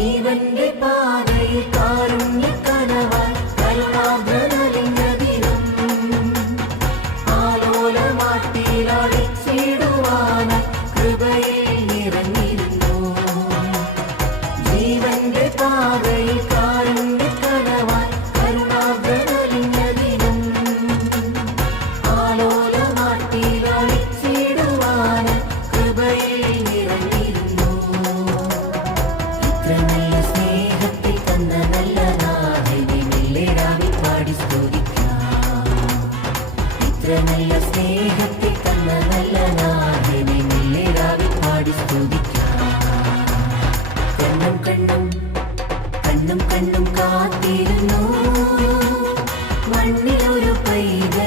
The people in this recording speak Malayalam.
ജീവന്റെ പാതയിൽ കാരുണ്യക്കനവായി കരുണാദ്രനലിഞ്ഞ ദിനം ആലോലമാട്ടിയിലടിച്ചിടുവാനായി കൃപയിൽ നിറഞ്ഞിരുന്നു. ജീവന്റെ പാതയിൽ കാരുണ്യക്കനവായി കരുണാദ്രനലിഞ്ഞ ദിനം ആലോലമാട്ടിയിലടിച്ചിടുവാനായി കൃപയിൽ നിറഞ്ഞിരുന്നു. ഇത്ര നല്ല സ്നേഹത്തിൽ തന്ന നല്ല നാഥനെ മെല്ലെടാവിൽ പാടി സ്തുതിക്കാം. ഇത്ര നല്ല സ്നേഹത്തിൽ തന്ന നല്ല നാഥനെ മെല്ലെടാവിൽ പാടി സ്തുതിക്കാം. കണ്ണും കണ്ണും കണ്ണും കണ്ണും കാത്തിരുന്നു മണ്ണിലൊരു പൈതൽ